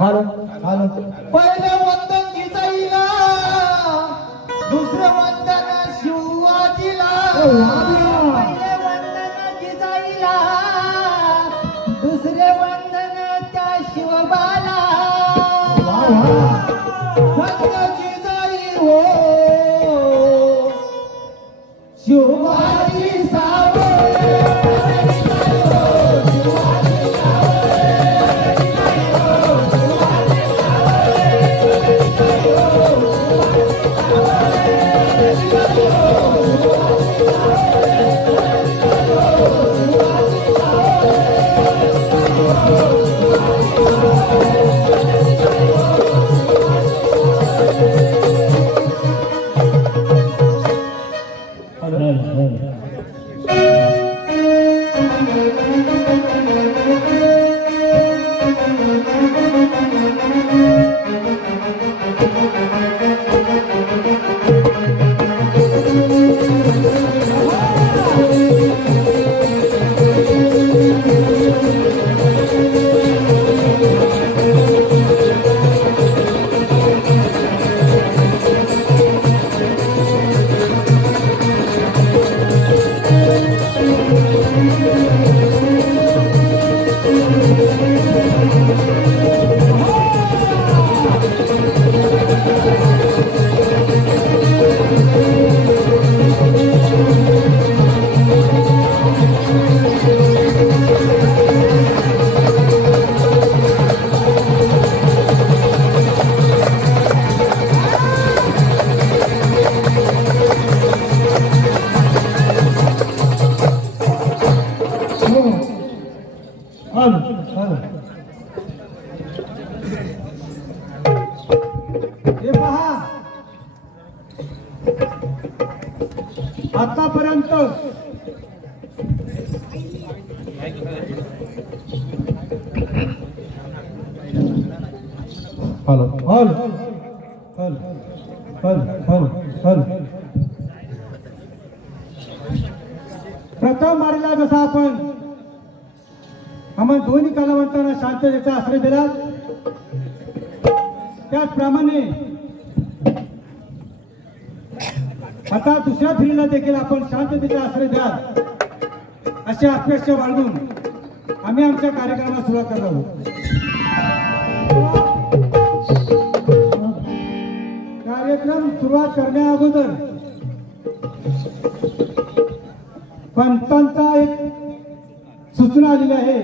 Hello hello पहिलं वंदन जिजाईला, दुसरं वंदन शिवाजीला. पहिले वंदन जिजाईला, दुसरे वंदन त्या शिवबाला. वंदन जिजाई हो शिवबाजी सावळे. हे पहा, आतापर्यंत हॅलो हल हल हल हल हल प्रथम मारीला जसा आपण आम्हाला दोन्ही कलावंतांना शांततेचा आश्रय दिला, त्याचप्रमाणे आता दुसऱ्या फेरीला देखील आपण शांततेचा आश्रय द्या अशी अपेक्षा बाळगून आम्ही आमच्या कार्यक्रमाला सुरुवात करत आहोत. कार्यक्रम सुरुवात करण्या अगोदर पंचांचा एक सूचना आलेली आहे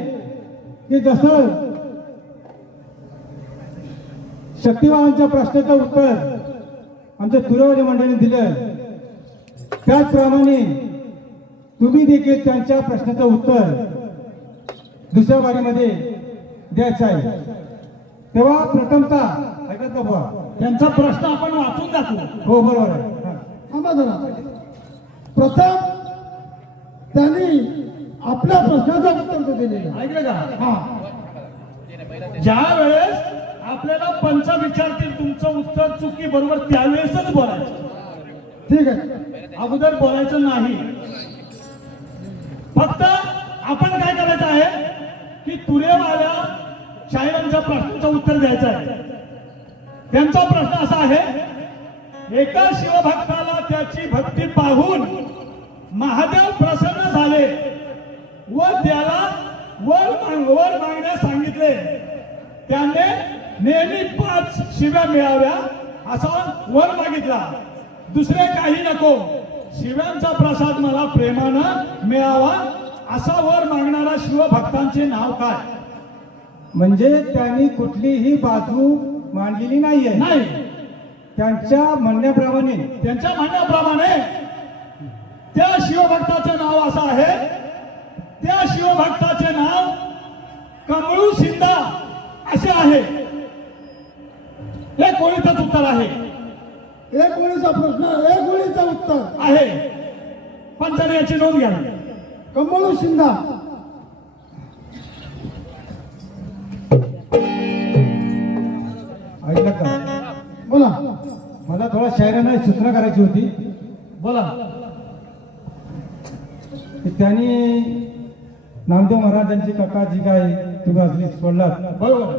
की जसं शक्तिवानांच्या प्रश्नाचं उत्तर आमच्या तुरवली मंडळीने दिलं, त्याचप्रमाणे तुम्ही देखील त्यांच्या प्रश्नाचं उत्तर दुसऱ्या बारीमध्ये द्यायचं आहे. तेव्हा प्रथमतः ऐकत का बुवा, त्यांचा प्रश्न आपण वाचून दाखवू. हो बरोबर आहे. प्रथम त्यांनी आपल्या प्रश्नाचं उत्तर दिलेलं आहे. ऐकलं का? हा, ज्या वेळेस आपल्याला पंच विचारतील तुमचं उत्तर चुकी बरोबर त्यावेळेसच बोलायचं, ठीक आहे. अगोदर बोलायचं नाही. फक्त आपण काय करायचं आहे की तुरेवाल्या शाहिरांच्या प्रश्नाचं उत्तर द्यायचं आहे. त्यांचा प्रश्न असा आहे, एका शिवभक्ताला त्याची भक्ती पाहून महादेव प्रसन्न झाले व त्याला वर मागण्यास सांगितले. त्याने नेहमी 5 शिव्या मिळाव्या असा वर मागितला. दुसरे काही नको, शिव्यांचा प्रसाद मला प्रेमानं मिळावा असा वर मागणारा शिवभक्तांचे नाव काय? म्हणजे त्यांनी कुठलीही बाजू मांडलेली नाहीये. नाही, त्यांच्या म्हणण्याप्रमाणे त्या शिवभक्ताचे नाव असं आहे, त्या शिवभक्ताचे नाव कमळू शिंदा असे आहे. हे कोणीचंच उत्तर आहे. एक ओळीचा प्रश्न, एक ओळीचा उत्तर आहे. पंचाने याची नोंद घ्या. कमळू शिंदा. ऐकलं का? बोला. मला थोडा शायरांना सूचना करायची होती. बोला. की त्यांनी नामदेव महाराजांची कथा जी काय तुम्ही असली सोडलात, बरोबर.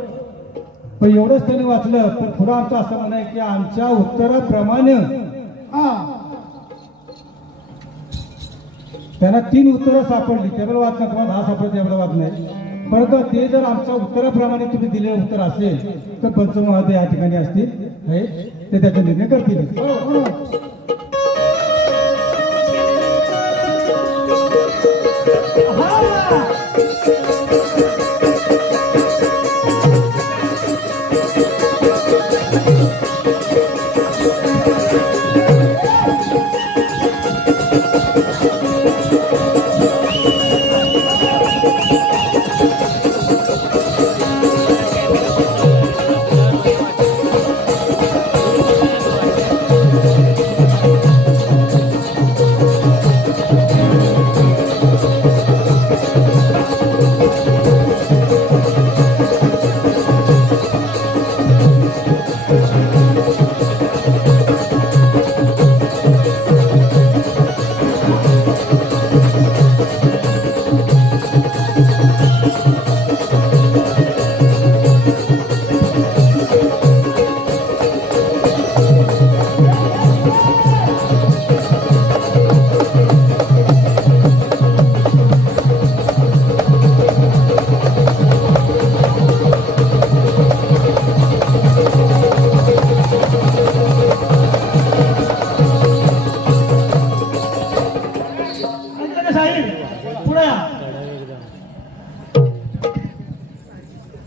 पण एवढंच त्यांनी वाचलं. पण पुढं आमचं असं म्हणणं आहे की आमच्या उत्तराप्रमाणे हा त्यांना 3 उत्तरं सापडली. टेबल वाद नाही, तुम्हाला 10 सापडले टेबल वाद नाही. परंतु ते जर आमच्या उत्तराप्रमाणे तुम्ही दिलेलं उत्तर असेल तर पंचमहादेव या ठिकाणी असतील, हे ते त्याचा निर्णय करतील.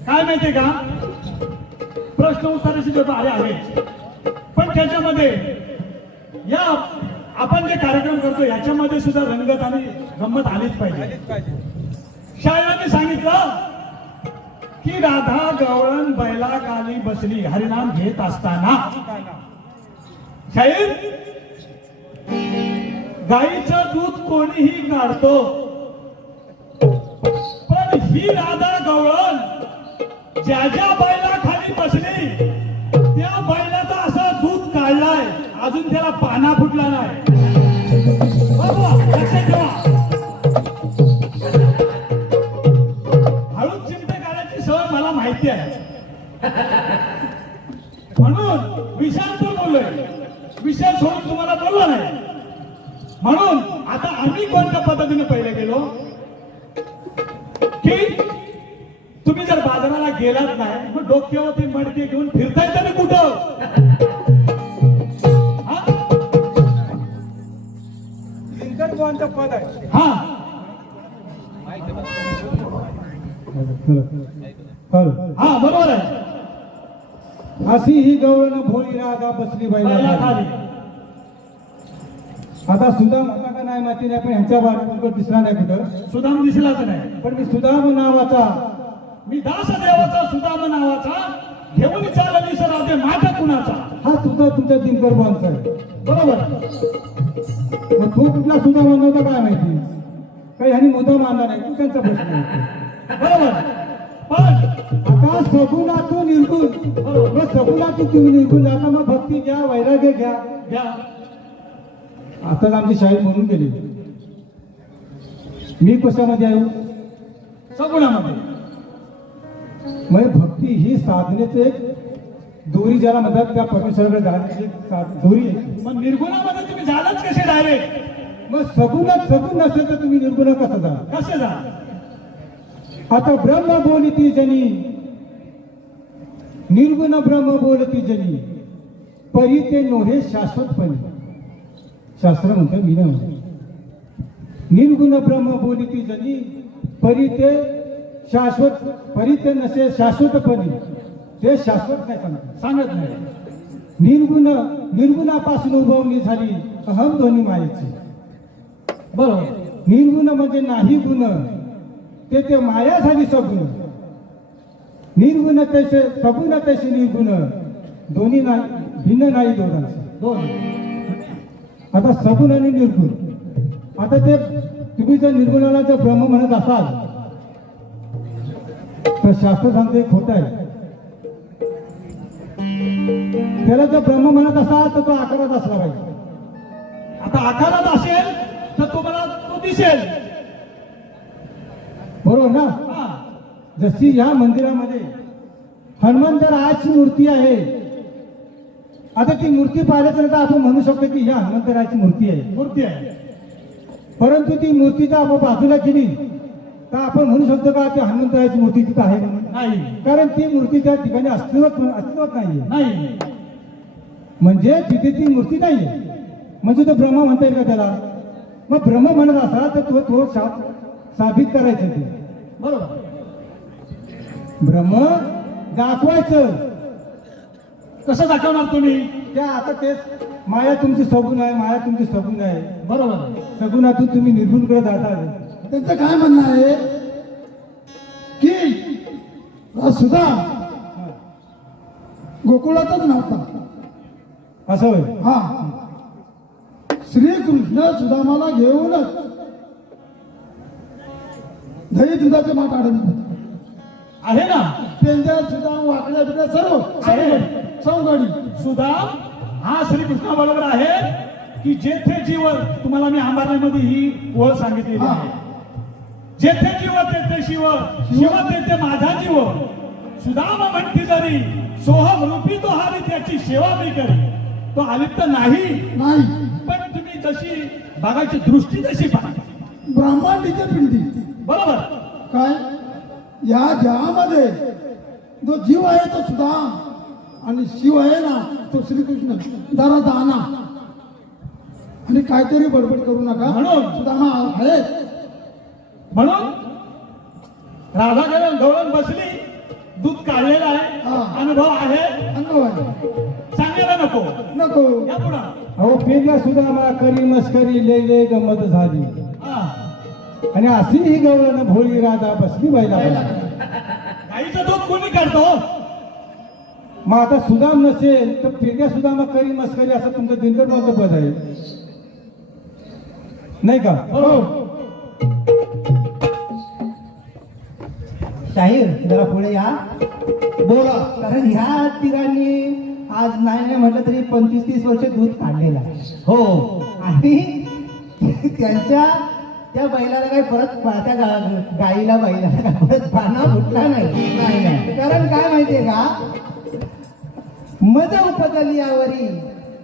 काय माहितीये का, प्रश्न उत्तराची जे बारे आहेत, पण त्याच्यामध्ये या आपण जे कार्यक्रम करतो याच्यामध्ये सुद्धा रंगत आणि गंमत आलीच पाहिजे. शाळांनी सांगितलं की राधा गवळण बैला गाली बसली हरिनाम घेत असताना. शाहीर, गाईचं दूध कोणीही काढतो, पण ही राधा गवळण ज्या ज्या बैला खाली बसली त्या बैलाचं असं दूध काढलाय, अजून त्याला पाना फुटला नाही. बाबा लक्षात ठेवा, हळूच चिमटे काढायची सवय मला माहिती आहे, म्हणून विषयांतर बोललोय, विषय सोडून तुम्हाला बोललो नाही. म्हणून आता आम्ही कोणत्या पद्धतीने पहिले गेलो की तुम्ही जर बाजाराला गेलात नाही मग डोक्यावरती मडके घेऊन फिरताय तरी कुठं? पद आहे. हा हा बरोबर आहे. अशी ही गवळण भोळी राधा बसली बैला बैला खाली. आता सुदाम होता का नाही माहिती नाही, पण ह्यांच्या बाजूला दिसला नाही कुठं. सुदाम दिसलाच नाही, पण मी सुदाम नावाचा, मी दासदेवाचा सुदाम नावाचा घेऊन चालली सराधे माझ्या कुणाचा. हा सुद्धा तुमच्या दिनकर बुवांचा आहे. बरोबर. मग तो कुठला सुद्धा म्हणत काय माहिती, काही ह्यांनी मुद्दा मानला नाही, तू त्यांचा प्रश्न आहे. बरोबर. पण आता सगुणातून निर्गुण, मग सगुणातून तुम्ही निर्गुण जाता, मग भक्ती घ्या, वैराग्य घ्या. घ्या. आता आमची शाहीर म्हणून गेली, मी कशामध्ये आहे? सगुणामध्ये. मग भक्ती ही साधनेचे एक दोरी ज्याला म्हणतात त्या परमेश्वराकडे जाण्याची दोरी आहे. मग निर्गुणामध्ये तुम्ही झालाच कसे डायरेक्ट? मग सगुणात सगुण नसेल तर तुम्ही निर्गुण कसं जा? कसे जा? आता ब्रह्म बोलती जनी, निर्गुण ब्रह्म बोलती जनी, परी ते नोहे शाश्वतपणे. शास्त्र म्हणतं, मी नाही म्हणतो. निर्गुण ब्रह्म बोलती जनी, परी ते शाश्वत, परी ते नसे शाश्वतपणे. ते शाश्वत नाही सांगत नाही. निर्गुणापासून उभवणी झाली अहम ध्वनी मायेची. बरोबर. निर्गुण म्हणजे नाही गुण, ते माया झाली सगुण. निर्गुण तैसे सगुण तैसे निर्गुण, दोन्ही नाही, भिन्न नाही दोघांचे. दोन. आता सगुण आणि निर्गुण. आता ते तुम्ही जर निर्गुणाला जर ब्रह्म म्हणत असाल तर शास्त्र सांगते खोट आहे. त्याला जर ब्रह्म म्हणत असाल तर तो आकारात असला पाहिजे. आता आकारात असेल तर तुम्हाला तो दिसेल. बरोबर ना? हा. जशी ह्या मंदिरामध्ये हनुमंतरायाची मूर्ती आहे. आता ती मूर्ती पाहिल्यानंतर आपण म्हणू शकतो की ह्या हनुमंतरायाची मूर्ती आहे. मूर्ती आहे. परंतु ती मूर्ती जर आपण बाजूला केली तर आपण म्हणू शकतो का ती हनुमंतरायाची मूर्ती तिथं आहे म्हणून? नाही. कारण ती मूर्ती त्या ठिकाणी अस्तित्वात नाहीये. नाही. म्हणजे तिथे ती मूर्ती नाहीये. म्हणजे तो ब्रह्मा म्हणता येईल का त्याला? मग ब्रह्म म्हणत असा तर तो साबित करायचं ते. बरोबर. ब्रह्म दाखवायचं. कसं दाखवणार तुम्ही? त्या आता तेच माया तुमची सगुण आहे, माया तुमची सगुण आहे. बरोबर. सगुणातून तुम्ही निर्गुणकडे जाता. त्यांचं काय म्हणणं आहे की सुद्धा गोकुळातच नव्हता. असं होय. हा, श्रीकृष्ण सुदामाला घेऊनच दही दुधाचे माठ आढळले आहे ना. पेंजा सुद्धा वाकड्या बिकड्या सर्व आहे. सौगाडी सुदाम हा श्रीकृष्णा बरोबर आहे की जेथे जीव, तुम्हाला मी अंबारण्यामध्ये ही ओळ सांगितलेली हा. आहे. जेथे जीव तेथे शिव, शिव तेथे माझा जीव. सुदाम म्हणती जरी सोहम रूपी तो हारी त्याची सेवा मी करी. तो अलिप्त नाही, नाही. पण तुम्ही जशी बघायची दृष्टी तशी पहा. ब्रह्मांडीचे पिंडी बरोबर. काय या जगामध्ये जो जीव आहे तो सुदाम आणि शिव आहे ना तो श्रीकृष्ण जरा दाना आणि काहीतरी बडबड करू नका. म्हणून सुदामा आहे म्हणून राधा गवळण बसली, दूध काढलेलं आहे, हा. अनुभव आहे, अनुभव आहे. सांगायला नको. नको. या पुढं. अहो पेरला सुद्धा मला करी मस्करी लय लय गंमत झाली. हा. आणि अशी ही गवळण भोळी राधा बसली बाईला. गाईचं दूध कोणी काढतो? मग आता सुदाम नसेल तर पेरल्या सुदामा करी मस्करी असं तुमचं दिनदरबाचं पद आहे नाही का? हो. शाहीर जरा पुढे या. बोला. कारण ह्या तिघांनी आज नाही म्हटलं तरी 25-30 वर्ष दूध काढलेलं आहे. हो. आणि त्यांच्या त्या बैलाला काही परत त्या गाईला बैलाला काही परत पाना फुटला नाही. कारण काय माहितीये का, मज उपजली यावरी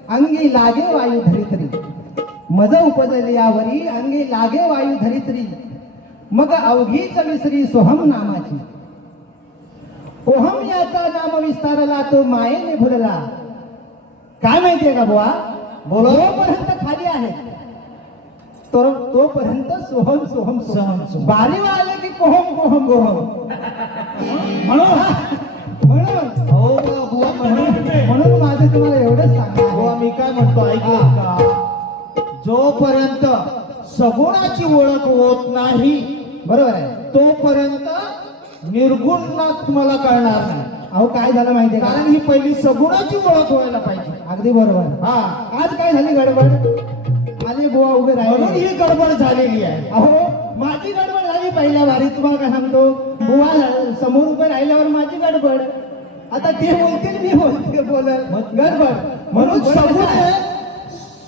अंगी लागे वायू धरित्री. मज उपजली यावरी अंगी लागे वायू धरित्री. मग अवघीच विसरी सोहम नामाची. ओहम याचा नाम विस्तारला तो मायेने भुलला. काय माहितीये का बुवा, जोपर्यंत खाली आहे तर तोपर्यंत सोहम सोहम सोहम. बारी आले की कोहम कोहम कोहम. म्हणून म्हणून हो बुवा, म्हणून माझं तुम्हाला एवढंच सांगा. मी काय म्हणतो ऐकलं का, जोपर्यंत सगुणाची ओळख होत नाही बरोबर आहे. तोपर्यंत निर्गुण तुम्हाला कळणार नाही. अहो काय झालं माहितीये का, कारण ही पहिली सगुणाची ओळख व्हायला पाहिजे. अगदी बरोबर. हा, आज काय झाली गडबड, माझे बुवा उभे म्हणून राहिले. ही गडबड झालेली आहे. अहो माझी गडबड झाली पहिल्या वारी. तुम्हाला काय सांगतो, बुवा समोर उभे राहिल्यावर माझी गडबड. आता ते बोलतील मी बोलते बोलल गडबड. म्हणून सगुण हे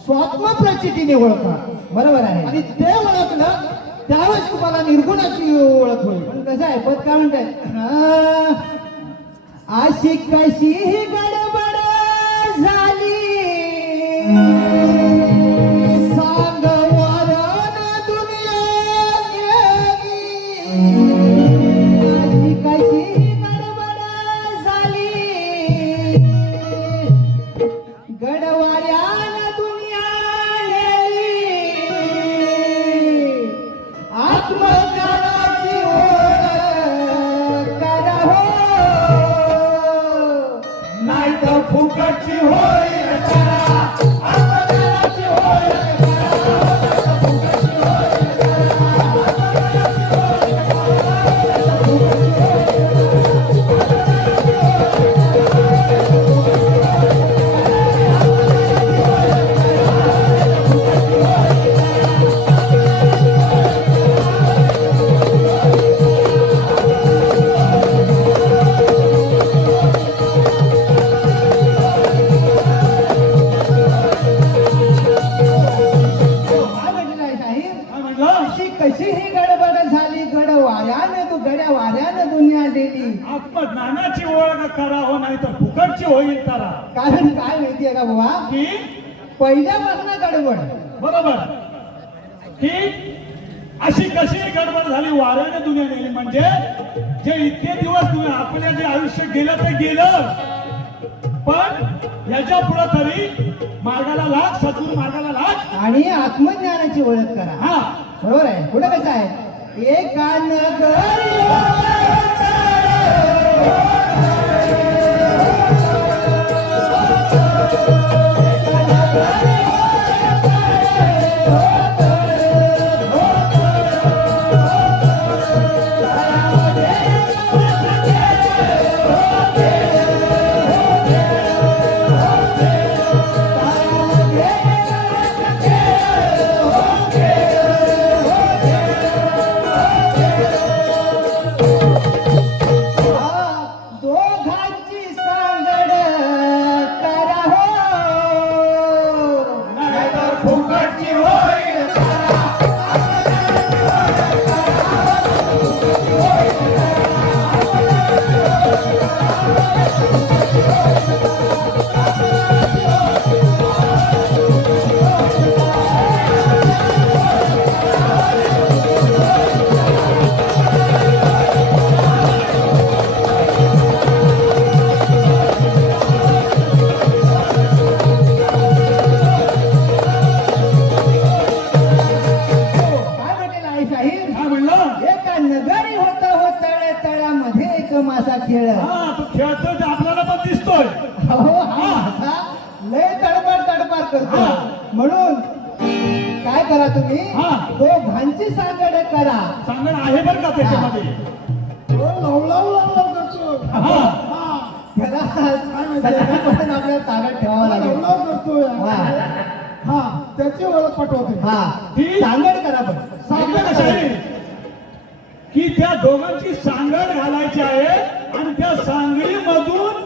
स्वात्मप्रचितीने ओळखा. बरोबर आहे. आणि ते ओळखलं त्यावेळेस तुम्हाला निर्गुणाची ओळख होईल. पण कसं आहे पद काय म्हणताय, अशी कशी ही गडबड झाली सांग वरण दुनिया गेली. अशी कशी ही गडबड झाली गडवाऱ्यान दुनिया नेली. आत्मज्ञानाची ओळख करा हो. नाही मग ज्ञानाची ओळख करा हो, नाही तर फुकटची होईल करा. कारण काय माहितीये का बाबा, की पहिल्यापासून गडबड. बरोबर की अशी कशी गडबड झाली, वाऱ्याने दुनिया नेली. म्हणजे जे इतके दिवस आपल्या जे आयुष्य गेलं ते गेलं, पण याच्या पुढे तरी मार्गाला लाग, सद्गुरू मार्गाला लाग. आणि आत्मज्ञानाची ओळख करा. हा बरोबर आहे. पुढे कसं आहे, एका नगरी दोघांची सांगड करा हो, नाहीतर फुकटची होईल. काय म्हटलेलं आहे शाहीर, काय म्हणलं? एका नगरी होता हो तळ्या तळ्यामध्ये एक मासा खेळ. हा तो खेळतो ते आपल्याला पण दिसतोय. अहो हा मासा लय तडपाड करतो. हा. म्हणून काय करा तुम्ही, हा. दोघांची सांगड करा. सांगण आहे बरं का त्याच्यामध्ये. लवलाव करतो. हा हा त्याला सगळ्यांपासून आपल्याला ताब्यात ठेवावं लागेल. लवलाव करतोय. हा. हा त्याची ओळख पटवते. हा ती- सांगड करा पण. सांगण कशी आहे की त्या दोघांची सांगड घालायची आहे आणि त्या सांगडीमधून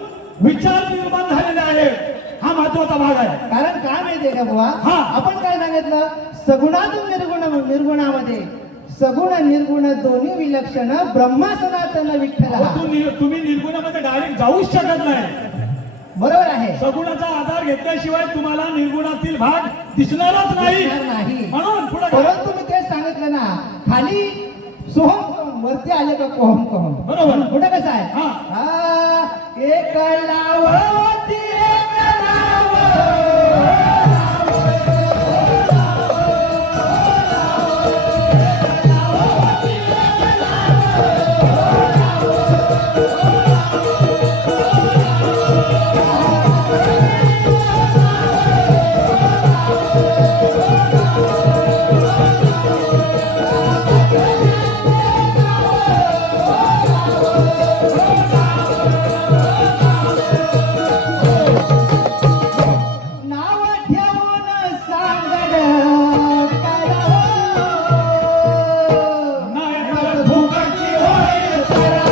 विचार निर्माण झालेले आहेत. हा महत्वाचा भाग आहे. कारण काय माहितीये का बाबा, हा. आपण काय सांगितलं, सगुणातून निर्गुणामध्ये सगुण निर्गुण दोन्ही विलक्षण ब्रह्मा सनातन विठ्ठल. तुम्ही निर्गुणामध्ये डायरेक्ट जाऊच शकत नाही. बरोबर आहे. सगुणाचा आधार घेतल्याशिवाय तुम्हाला निर्गुणातील भाग दिसणारच नाही. दिसणार नाही. म्हणून पुढे परंतु मी तेच सांगितलं ना, खाली सोहम सोहम, वरती आले का कोहम कोहम. बरोबर. कुठं कसं आहे, हा. हा, एक लावती एक लाव. नाव ठेवून सांगड करा हो. नाही तर फुकटची होईल करा.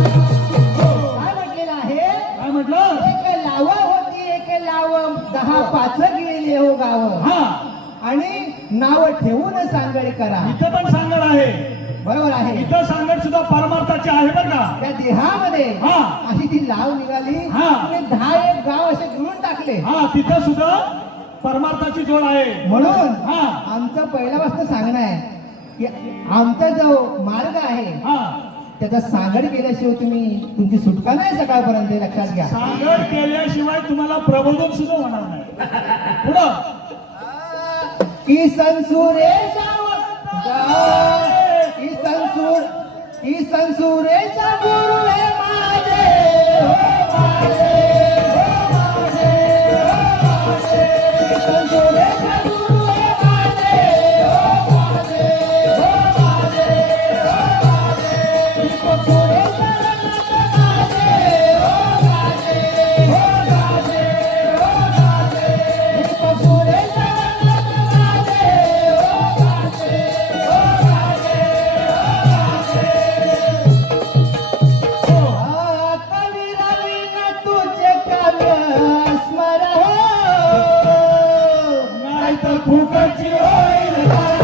काय म्हटलेलं आहे, काय म्हटलं? एक लाव होती एक लाव, 10 पाच गेली हो गाव. हा आणि नाव ठेवून सांगड करा. इथं पण सांगड आहे. बरोबर आहे. इथं सांगड सुद्धा परमार्थाची आहे बरं का. त्या देहामध्ये हा. अशी ती लाव निघाली. हा. तुम्ही 10 एक गाव असे गिळून टाकले. हा तिथं सुद्धा परमार्थाची जोड आहे. म्हणून हा. आमचं पहिल्यापासून सांगणं आहे की आमचा जो मार्ग आहे हा त्याचा सांगड केल्याशिवाय तुमची सुटका नाही सकाळपर्यंत, हे लक्षात घ्या. सांगड केल्याशिवाय तुम्हाला प्रबोधन सुद्धा होणार नाही. पुढं की संसुरेशा गुरु हे माझे, हो माझे, हो माझे, हो माझे. संसुरेशा गुरु हे माझे, हो माझे, हो माझे, हो माझे. संसुरेशा रत्न माझे, हो माझे. फुकटची होईल कळा.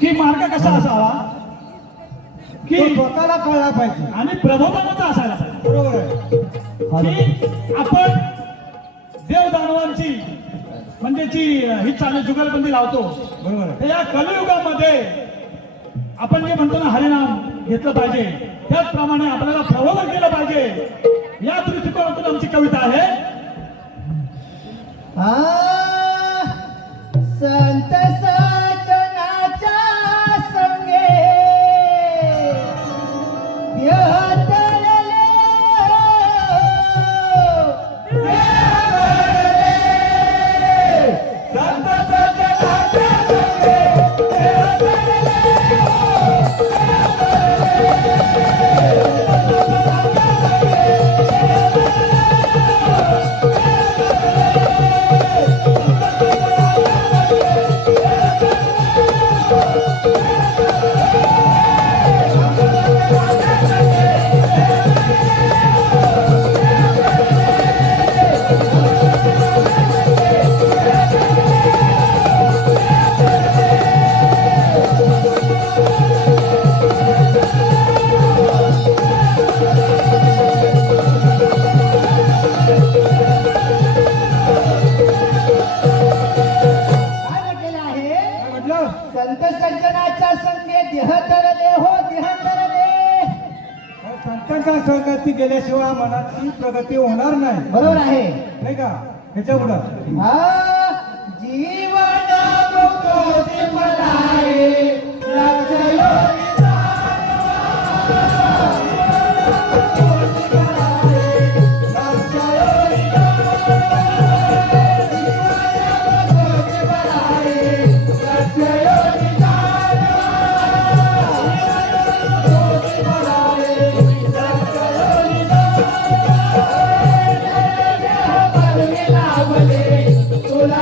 की मार्ग कसा असावा की तो स्वतःला कळला पाहिजे. आणि प्रबोधनाचा असायला पाहिजे. बरोबर आहे. की आपण देव दानवांची म्हणजे जी ही चालू जुगलबंदी लावतो बरोबर आहे. तर या कलियुगामध्ये आपण जे म्हणतो ना हरिनाम घेतलं पाहिजे त्याचप्रमाणे आपल्याला प्रबोधन केलं पाहिजे या दृष्टिकोनातून आमची कविता आहे. संत सजनाच्या संगे देह तरले, संत सज्जनाच्या संगे देह काय म्हटलेलं आहे? काय म्हटलं? संत सज्जनाच्या संगे देह तरले हो देह तरले. संतांच्या संगती गेल्याशिवाय मनाची प्रगती होणार नाही. बरोबर आहे. नाही का? ह्याच्या पुढं जीवन मुक्ती मनाए लक्षयो तुला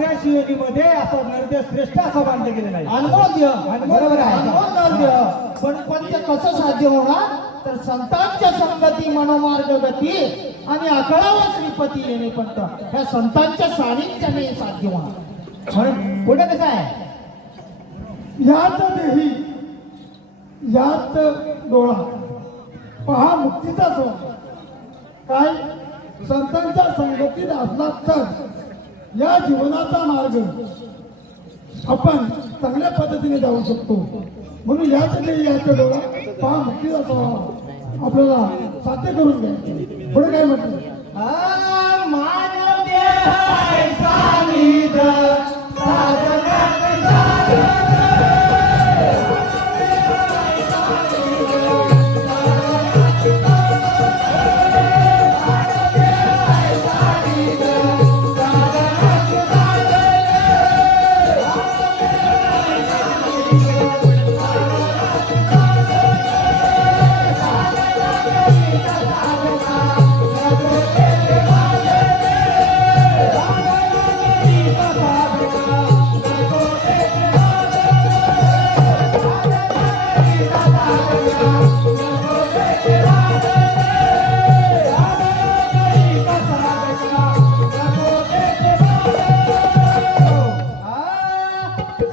84 योनीमध्ये असा नरदेव श्रेष्ठ असा बांधलं गेलेला आहे. अनमोल्य बरोबर आहे. अनमोल्य पण ते कसं साध्य होणार तर संतांच्या संगती मनोमार्ग गती आणि अकळावा श्रीपती येणे पण ह्या संतांच्या सानिध्याने साध्य होणार. म्हणून पुढे कसं आहे यात देही यात डोळा पहा मुक्तीचा सोहळा. काय संतांच्या संगतीत असला तर या जीवनाचा मार्ग आपण चांगल्या पद्धतीने जाऊ शकतो. म्हणून यासाठी यात डोळा पहा मुक्तीचा सोहळा आपल्याला साध्य करून घ्या. पुढे काय म्हटलं मानव देह सानिध्य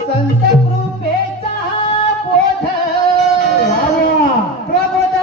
संत कृपेचा बोध प्रबोध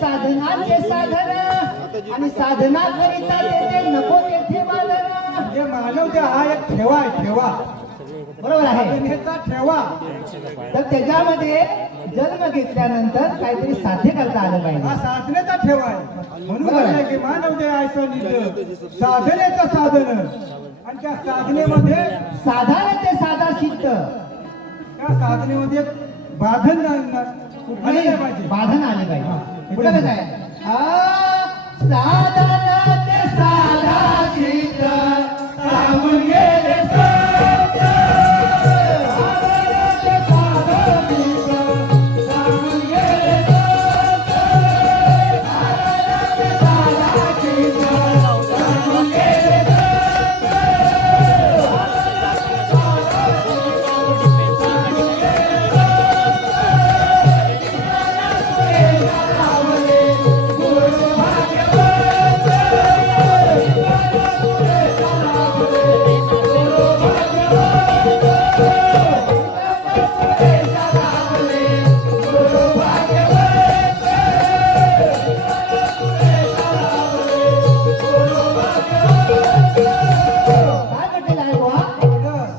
साधनाचे साधन आणि साधना करिता तेथे नको तेथे बांधन. म्हणजे मानव देह हा एक ठेवा आहे. ठेवा बरोबर आहे. साधनेचा ठेवा. तर त्याच्यामध्ये जन्म घेतल्यानंतर काहीतरी साध्य करता आलं पाहिजे. हा साधनेचा ठेवा आहे. म्हणून म्हणलं की मानव देह आहे निज साधनेचं साधन आणि त्या साधनेमध्ये साधारण ते साधा सिद्ध त्या साधनेमध्ये बाधन आणि आले पाहिजे. बाधन आले पाहिजे. पुढे कसं आहे साधन ते साधा सिद्ध सांगून गेले संत. साधन ते साधा सिद्ध सांगून गेले संत.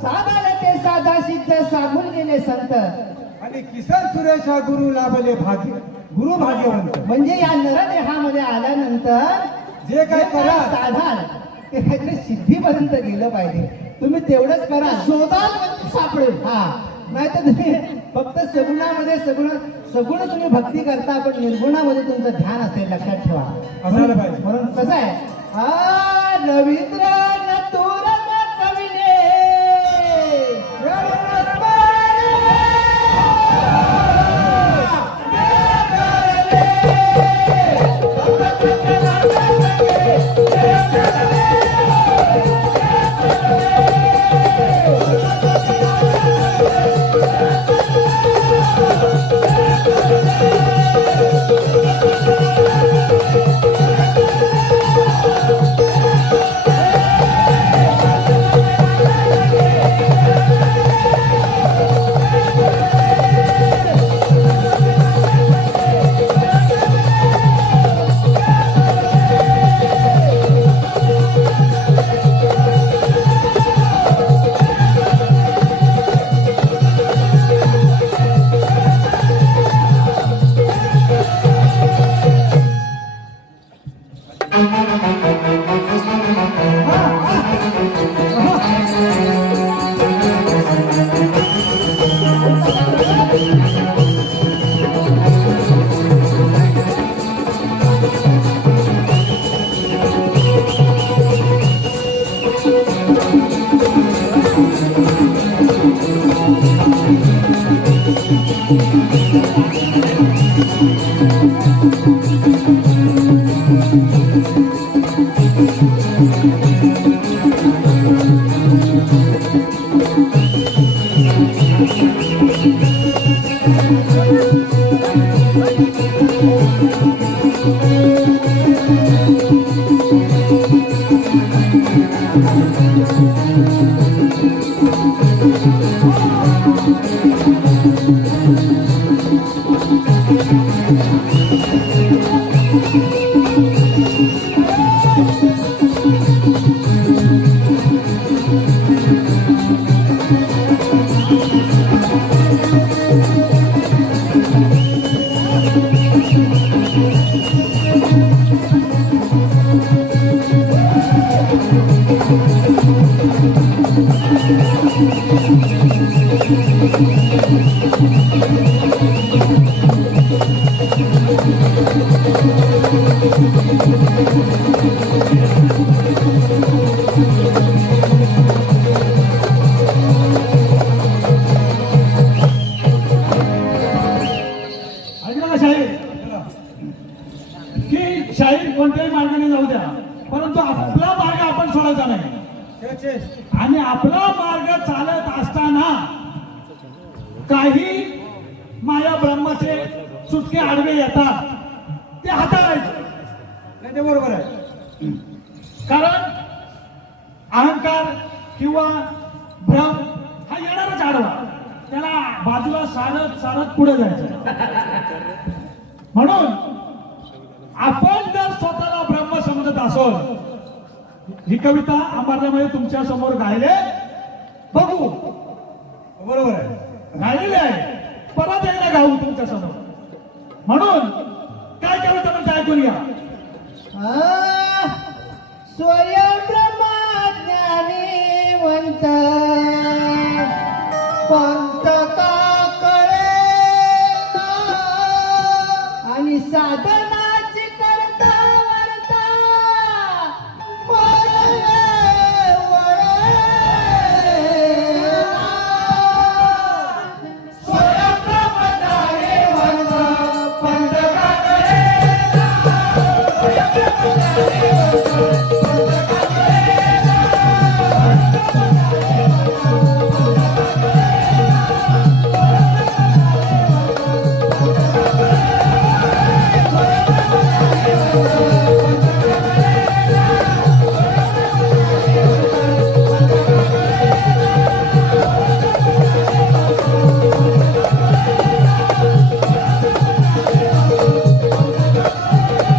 साधन ते साधा सिद्ध सांगून गेले संत. आणि किसन सुरेश हा गुरु लाभले भाग्य गुरु भाग्यवंत. म्हणजे या नरदेहामध्ये आल्यानंतर जे काय करा साधाल ते काहीतरी सिद्धीपर्यंत गेलं पाहिजे. तुम्ही तेवढंच करा शोधाल सापडेल. हा नाहीतर तुम्ही फक्त सगुणामध्ये सगुण तुम्ही भक्ती करता पण निर्गुणामध्ये तुमचं ध्यान असेल. लक्षात ठेवा. असायला पाहिजे. म्हणून कसं आहे रवींद्र नतुर कविने ऐकलं का शाहीर की शाहीर कोणत्याही मार्गाने जाऊ द्या परंतु आपला मार्ग आपण सोडायचा नाही आणि आपला मार्ग चालत असताना काही माया ब्रह्माचे सुटके आडवे येतात ते हाताळायचे नाही ते बरोबर आहे. कारण अहंकार किंवा भ्रम हा येणारच आडवा त्याला बाजूला सारत सारत पुढे जायचं म्हणून आपण जर स्वतःला ब्रह्म समजत असोल ही कविता अंबारनामध्ये तुमच्या समोर गायले बघू बरोबर आहे. गायलेली आहे परत एकदा गाऊ तुमच्या समोर म्हणून काय कविता म्हणता ऐकून घ्या स्वयं ब्रह्मज्ञानीवंत पंत का कळेना आणि साधनाची करता वार्ता स्वयं ब्रह्मज्ञानीवंत पंत का कळेना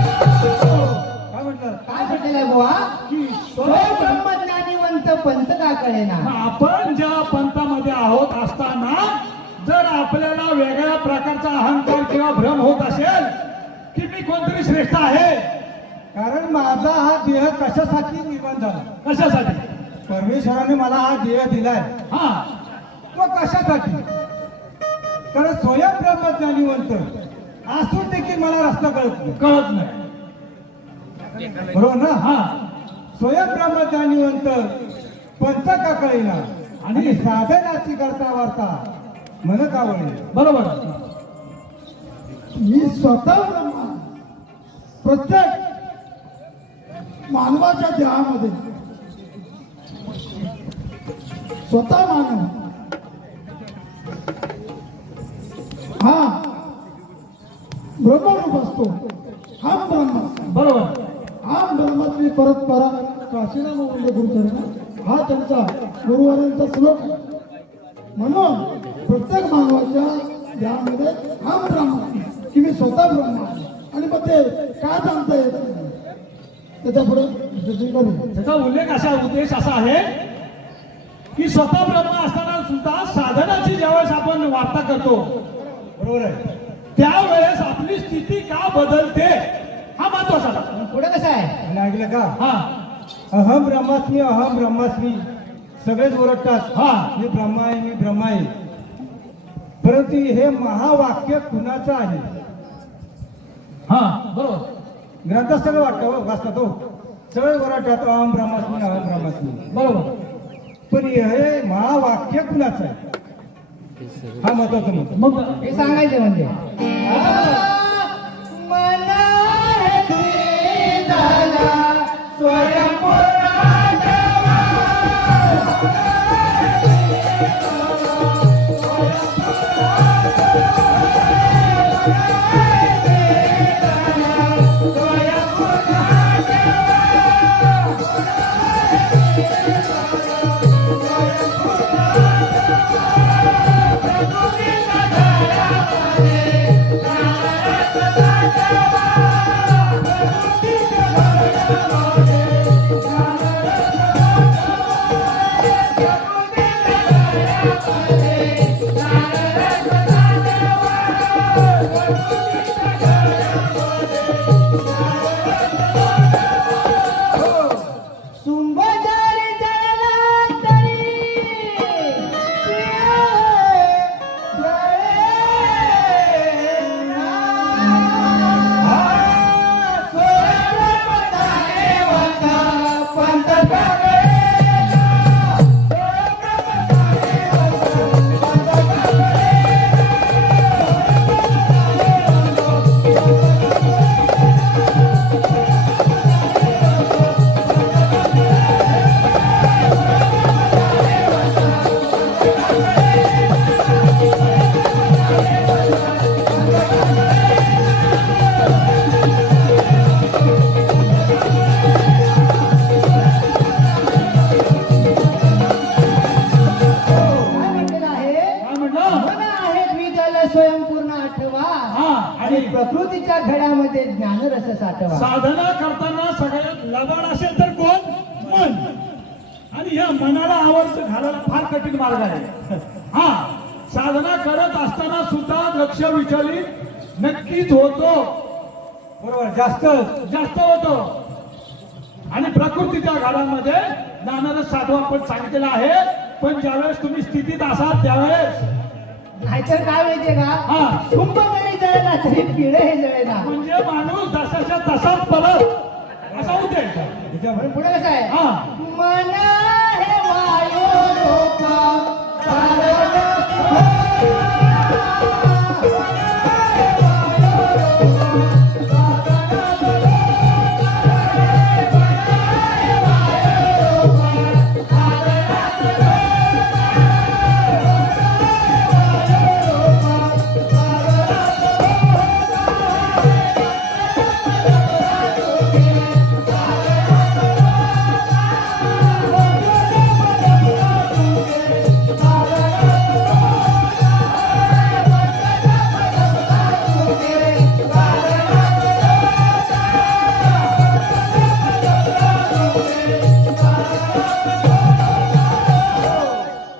काय म्हटलं? काय म्हटलेलं बुवा की स्वयं ब्रह्मज्ञानीवंत पंत का कळेना आपण ज्या पंथामध्ये आहोत असताना जर आपल्याला वेगळ्या प्रकारचा अहंकार किंवा भ्रम होत असेल की मी कोणतरी श्रेष्ठ आहे कारण माझा हा देह कशासाठी निर्माण झाला? कशासाठी परमेश्वराने मला हा देह दिलाय हा तो कशासाठी? कारण स्वयं ब्रह्मज्ञानीवंत असून देखील मला रस्ता कळत नाही. कळत नाही बरोबर ना? हा स्वयं ब्रह्मज्ञानीवंत पंच का कळेना आणि आणि साधनाची करता वार्ता मन का वळेना. बरोबर मी स्वतः ब्रह्मा प्रत्येक मानवाच्या देहामध्ये स्वतः मानव हा ब्रह्मरूप असतो. हा ब्रह्म बरोबर हा ब्रह्मश्री परतपरा काशीनाम म्हणजे गुरुचरण हा त्यांचा गुरुवारांचा श्लोक आहे. म्हणून प्रत्येक मानवाच्या ध्यानामध्ये हा ब्रह्म की मी स्वतः ब्रह्म आहे. आणि मग ते का जाणता येत नाही त्याच्या पुढे त्याचा उल्लेख असा उद्देश असा आहे की स्वतः ब्रह्म असताना सुद्धा साधनाची ज्यावेळेस आपण वार्ता करतो बरोबर आहे. त्यावेळेस आपली स्थिती का बदलते हा महत्वाचा पुढे कसं आहे आणि ऐकलं का? हा अहम ब्रह्मास्मी सगळेच ओरडतात हा. मी ब्रह्म आहे मी ब्रह्म आहे. परंतु हे महावाक्य कुणाचं आहे? हा बरोबर ग्रंथात सगळं वाटतं हो, वाचतात हो, सगळे ओरडतात अहम ब्रह्मास्मी. बरोबर पण हे महावाक्य कुणाचं आहे हा महत्वाचा मुद्दा. मग हे सांगायचे म्हणजे स्वयं जरी जळला तरी काय म्हटलेलं आहे? काय म्हटलं मन आहे द्विदल स्वयंपूर्ण आठवा हा आणि आणि प्रकृतीच्या घड्यामध्ये ज्ञानरस साठवा. साधना करताना सगळ्यात लबाड असेल तर कोण मन आणि या मनाला आवडत घालायला फार कठीण मार्ग आहे हा साधना करत असताना सुद्धा लक्ष विचलित नक्कीच होतो बरोबर जास्त जास्त होतो आणि प्रकृतीच्या घरामध्ये ज्ञानाला साधू आपण सांगितलेलं आहे पण ज्यावेळेस तुम्ही स्थितीत असाल त्यावेळेस नाहीतर काय माहितीये का हा शुंभ जरी जळला तरी पिढे हे जळेना. म्हणजे माणूस जसाच्या तसाच परत असा होते म्हणून पुढे कसं आहे हा मन हे वायू लोक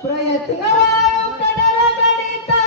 प्रयत्न वाळू कडल गणिता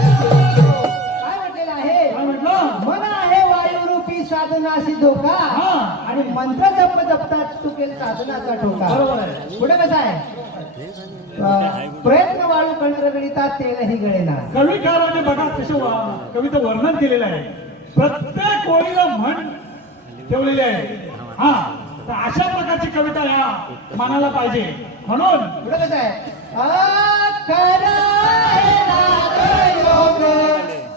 काय म्हटलेलं आहे काय म्हटलं मन आहे वायुरूपी साधनाशी धोका हा. आणि मंत्र जप जपतात चुकेल साधनाचा ठोका. बरोबर आहे. पुढे कसं आहे प्रयत्न वाळू कणरगणिता तेलही गळेना. कविकाराने बघा कसं कविता वर्णन केलेलं आहे प्रत्येक ओळीला म्हण ठेवलेली आहे हा तर अशा प्रकारची कविता या मनाला पाहिजे म्हणून पुढे कसं आहे खरा आहे नागयोग,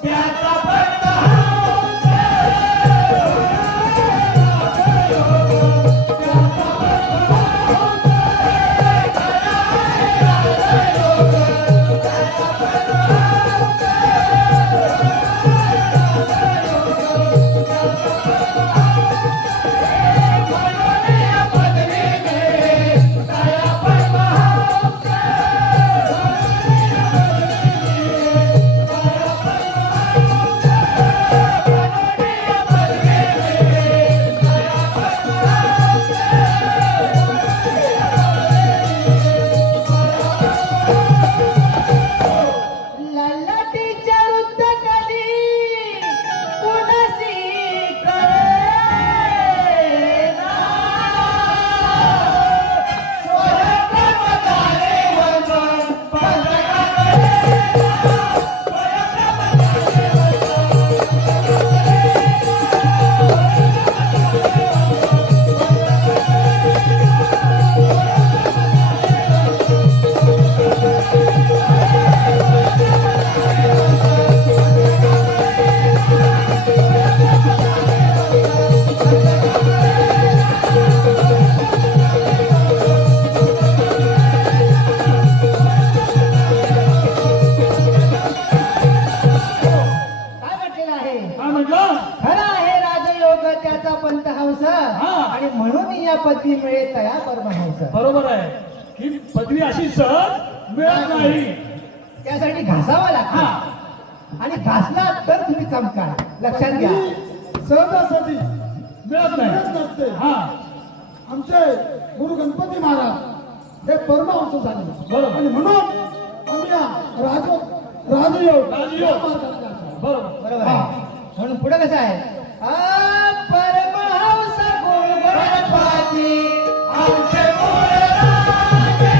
त्याचा अशा पदवी मिळे तया परमहंस. बरोबर आहे की पदवी अशी सहज मिळत नाही. त्यासाठी घासावा लागतो आणि घासला तर तुम्ही चमकाल. लक्षात घ्या. सहजासाठी मिळत नाही. मिळत नसते. हा आमचे गुरु गणपती महाराज हे परमहंस झाले. बरोबर. आणि म्हणून आम्ही या राजयोग राजयोग. या मार्गाने जातो. बरोबर. बरोबर आहे. म्हणून पुढे कसं आहे परमहंस गुरु गणपती आमचे मूळ राजे.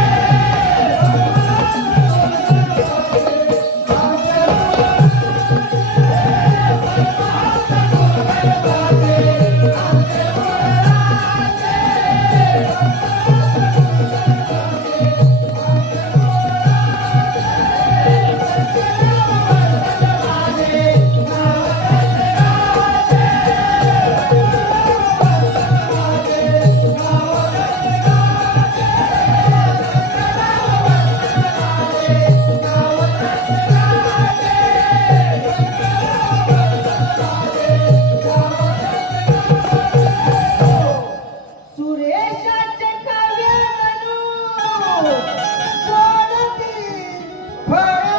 सुरेशाचे काव्य जणू गोडती फळे.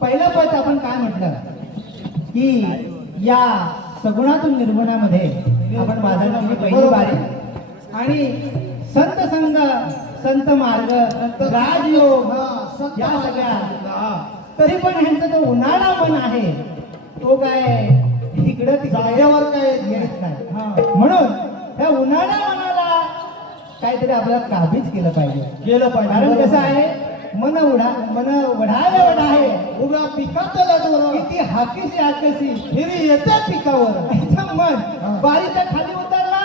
पहिलं पद आपण काय म्हटलं की या सगुणातून निर्गुणामध्ये आपण बाजारची पहिली बारी आणि संत संघ संत मार्ग राजयोग या सगळ्या तरी पण ह्यांचा जो उन्हाळा मन आहे तो काय इकडं तिकडं काय येत नाही. म्हणून त्या उन्हाळा मनाला काहीतरी आपल्याला काबीज केलं पाहिजे. कारण कसं आहे मन वढायला वढा आहे उगा पिकातला किती हाकीशी हाकसी फिरी येत्या पिकावर मन बारीच्या खाली उतरला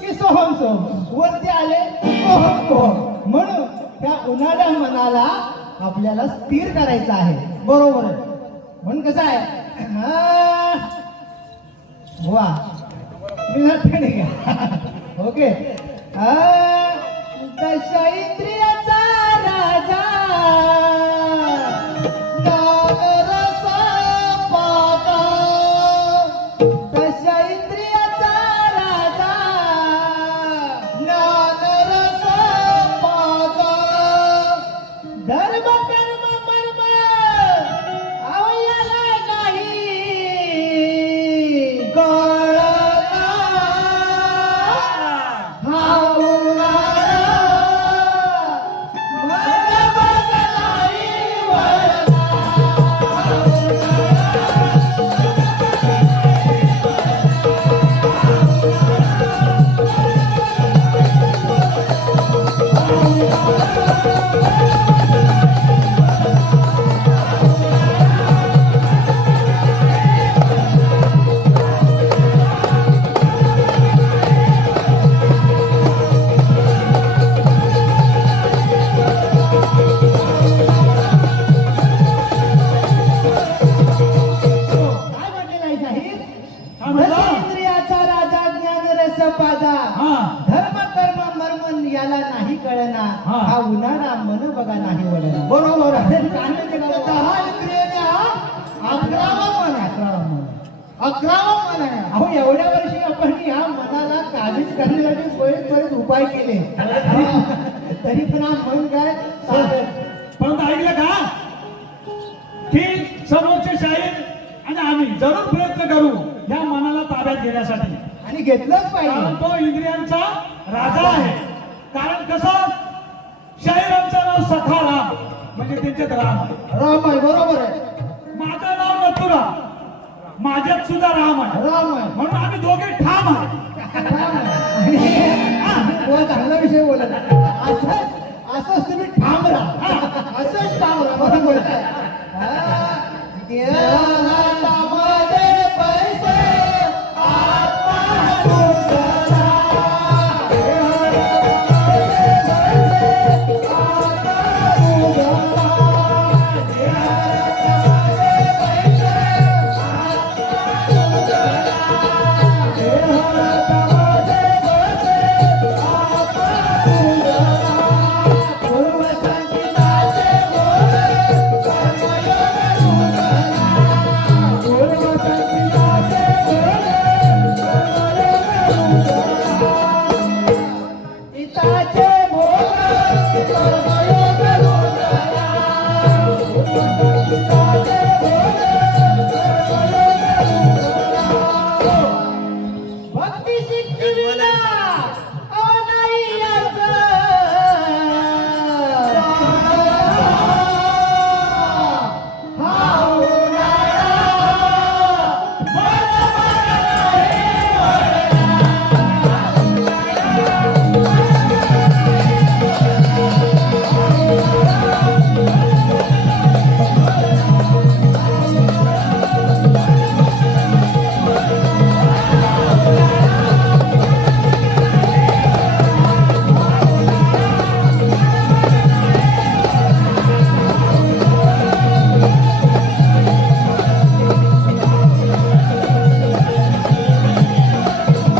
की सोहम सोहम वरती आले ओहम ओहम. म्हणून त्या उन्हाळ्या मनाला आपल्याला स्थिर करायचं आहे. बरोबर आहे. म्हणून कसं आहे वा मी जाते नाही का ओके दश इंद्रियाचा राजा नागरस पाता दश इंद्रियाचा राजा नागरस पाता धर्म कर्म मर्म अवयला नाही कळला हा उन्हाळा काय म्हटलेलं आहे शाहीर? काय म्हणला? इंद्रियाचा राजा ज्ञान रस पाजा हा. धर्म कर्म मर्म याला नाही कळना हा. हा उन्हाळा मन बघा नाही वळना बरोबर आहे. दहा इंद्रियाने हा आक्रमक मन आहे. अकरावा मन. आक्रमक मन आहे. अहो एवढ्या वर्षी आपण या मनाला काबीज करण्यासाठी बरेच उपाय केले तरी पण हा मन काय साधं. परंतु ऐकलं का की समोरचे शाहीर आणि आम्ही जरूर प्रयत्न करू या मनाला ताब्यात घेण्यासाठी, आणि घेतलंच कारण पाहिजे. तो इंद्रियांचा राजा आहे. कारण कसं शाहिरांचं नाव सखाराम म्हणजे त्यांच्यात राम आहे. राम आहे. बरोबर आहे. माझं नाव नथुराम, माझ्यात सुद्धा राम आहे. राम आहे. म्हणून आम्ही दोघे ठाम आहे. आणि चांगला विषय बोलत असंच तुम्ही ठाम राहा. असंच काम आहे. बरोबर आहे. देहामध्ये पैसे आत्मा उजळा. पिताचे भोग कर्मयोग रुजला. भक्ती शिकविला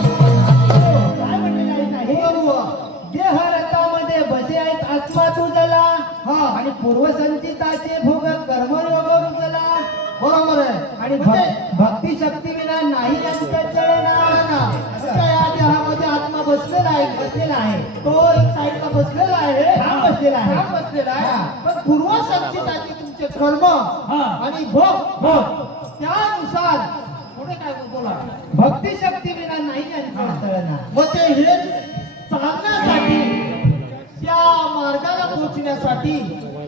काय म्हटलेलं आहे साहेब? देह रथामध्ये बसे आहेत आत्मा तुझला. आणि पूर्वसंचिताचे भोग कर्मयोग रुजला. बरोबर आहे. आणि भक्ती शक्ती विना नाही यांचा चळना. या देहामध्ये आत्मा बसलेला आहे. बसलेला आहे, तो एक साईडला बसलेला आहे. ठाम बसलेला आहे. ठाम बसलेला आहे. हा. पण पूर्वसंचिताचे तुमचे कर्म हा. आणि भोग हो. त्यानुसार पुढे काय बोला. भक्ती शक्ती विना नाही यांचा चळना. मग ते हे चालण्यासाठी त्या मार्गाला पोहोचण्यासाठी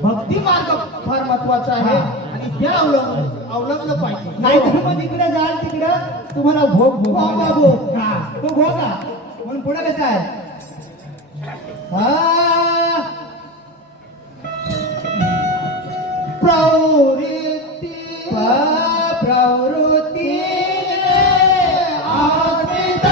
भक्ती मार्ग फार महत्वाचा आहे. आणि हे अवलंबलं पाहिजे. नाही तर मग तिकडे जाल तिकडं तुम्हाला भोग भोग भोग. हा, तो भोगा. म्हणून पुढे कसं आहे प्रवृत्ती प्रवृत्ती आश्रित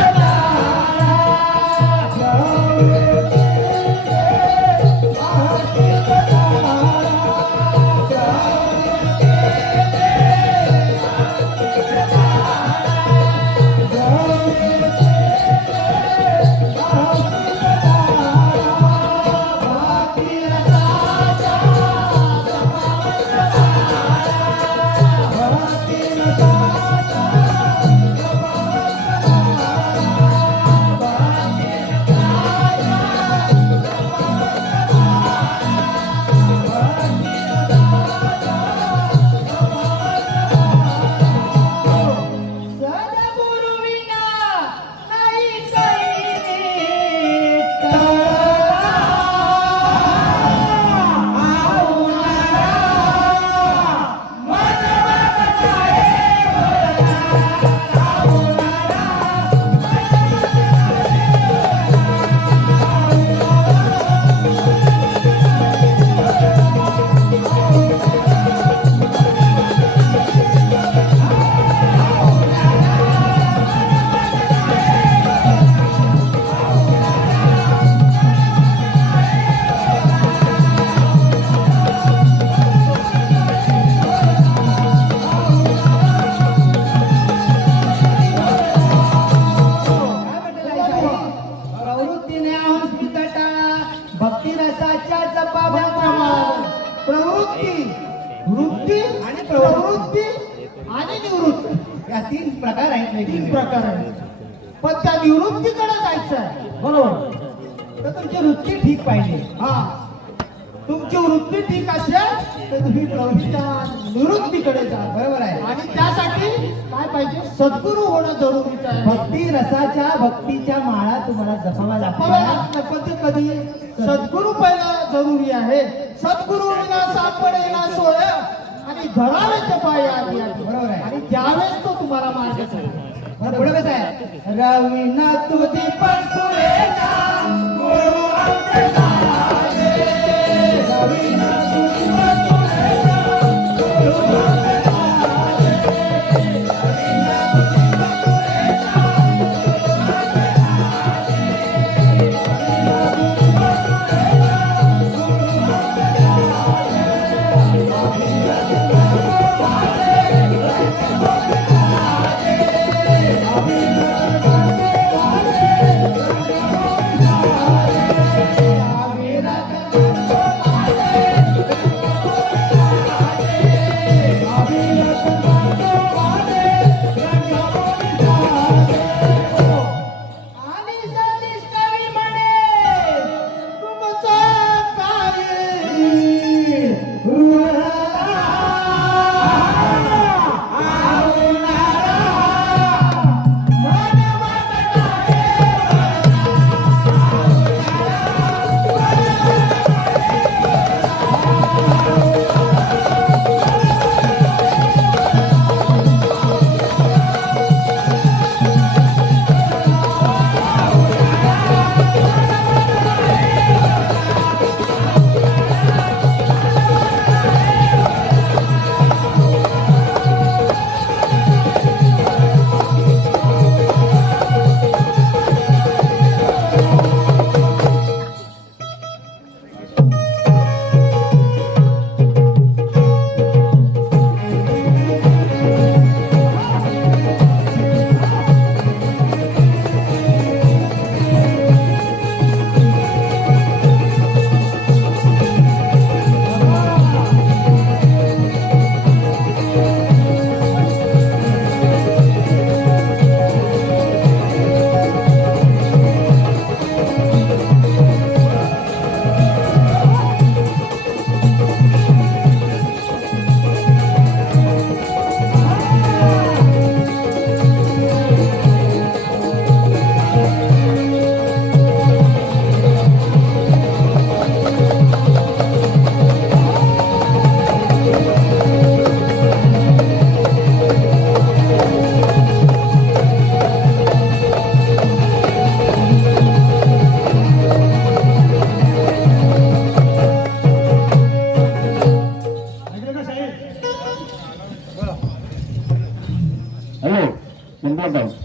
भक्ती रसाच्या भक्ती रसाच्या जपाव्या प्रवृत्ती, वृत्ती आणि प्रवृत्ती आणि निवृत्ती या 3 प्रकार आहेत. 3 प्रकार आहेत. पण त्या निवृत्तीकडे जायचं आहे. बरोबर. तर तुमची वृत्ती ठीक पाहिजे. हा, तुमची वृत्ती ठीक असेल तर तुम्ही प्रवृत्तीच्या निवृत्तीकडे जा. बरोबर आहे. आणि त्यासाठी काय पाहिजे? सद्गुरू होणं जरुरीचं आहे. भक्ती रसाच्या भक्तीच्या माळा तुम्हाला जपाव्या जपाव्या लागतात. लागतात. पण ते कधी? सद्गुरू पहिला जरुरी आहे. सद्गुरू विना सापडेना सोय आणि धरावेचे पाय आधी आधी. बरोबर आहे. आणि त्यावेळेस तो तुम्हाला मार्ग सांगेल. बरं, पुढे कसं आहे? रवीना तुझी पण सुरेना गुरु आमचे साजे. रवीना तुझी पण सुरेना गुरु आमचे साजे. रवीना तुझी पण सुरेना गुरु आमचे साजे. रवीना तुझी पण सुरेना गुरु आमचे साजे. रवीना आणि जगदीश कवी म्हणे तुमचा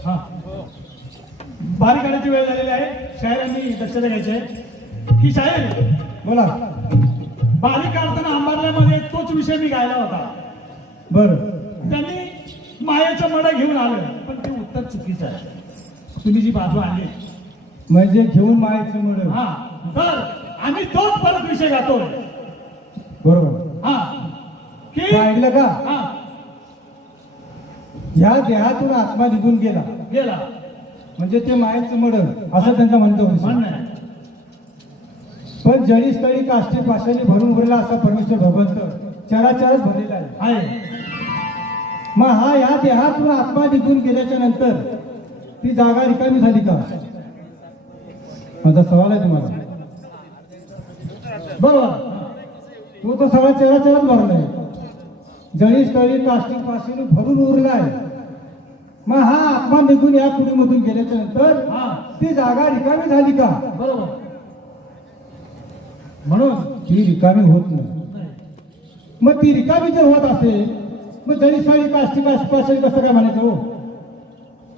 हा, बारी काढायची वेळ झालेली आहे. शायरांनी दक्षता घ्यायची आहे. ही शायर बोला. बारी काढताना अंबारल्यामध्ये तोच विषय मी गायला होता. बर. त्यांनी मायाचं मड घेऊन आलं, पण ते उत्तर चुकीचं आहे. तुम्ही जी बाजू आणली म्हणजे घेऊन मायाचं मड. हा, तर आम्ही तोच परत विषय गातोय. बरोबर. हा, की ऐकलं का? हा, या देहातून आत्मा निघून गेला गेला म्हणजे ते मायाचं मड असं त्यांचं म्हणतो. म्हणणं आहे. पण जळी स्थळी काष्टी पाशाने भरून उरला असा परमेश्वर भगवंत चराचरच भरलेला आहे. आहे. मग हा या देहातून आत्मा निघून गेल्याच्या नंतर ती जागा रिकामी झाली का? माझा सवाल आहे तुम्हाला. बरोबर. तो सगळा चराचरच भरलाय. जळी स्थळी काष्टी पाशाने भरून उरलाय. मग हा आत्मा निघून या कुणीमधून गेल्याच्या नंतर हा, ती जागा रिकामी झाली का? बरोबर. म्हणून ती रिकामी होत नाही. मग ती रिकामी जर होत असेल मग जळी स्थळी काष्टी पाशाने कसं काय म्हणायचं हो?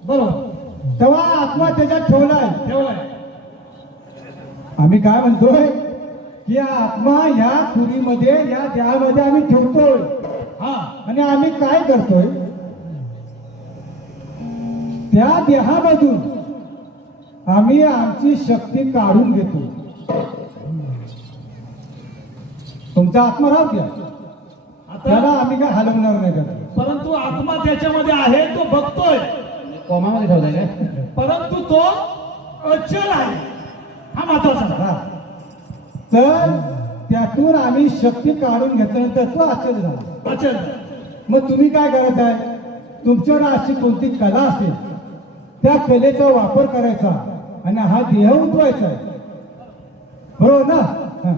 बरोबर तेव्हा आत्मा त्याच्यात ठेवलाय. ठेवलाय. आम्ही काय म्हणतोय की आत्मा या खुरीमध्ये या देहामध्ये आम्ही ठेवतोय. हा, आणि आम्ही काय करतोय? त्या देहामधून आम्ही आमची शक्ती काढून घेतो. तुमचा आत्मा राहू द्या, त्याला आता आम्ही काय हलवणार नाही का. परंतु आत्मा त्याच्यामध्ये आहे, तो बघतोय, कोमामध्ये ठेवलाय काय? परंतु तो अचल आहे, हा महत्वाचा. हा. तर त्यातून आम्ही शक्ती काढून घेतल्यानंतर तो अचल झाला. अचल. मग तुम्ही काय करायचं आहे, तुमच्याकडे अशी कोणती कला असेल त्या कलेचा वापर करायचा आणि हा देह उठवायचा आहे, बरोबर ना. हा.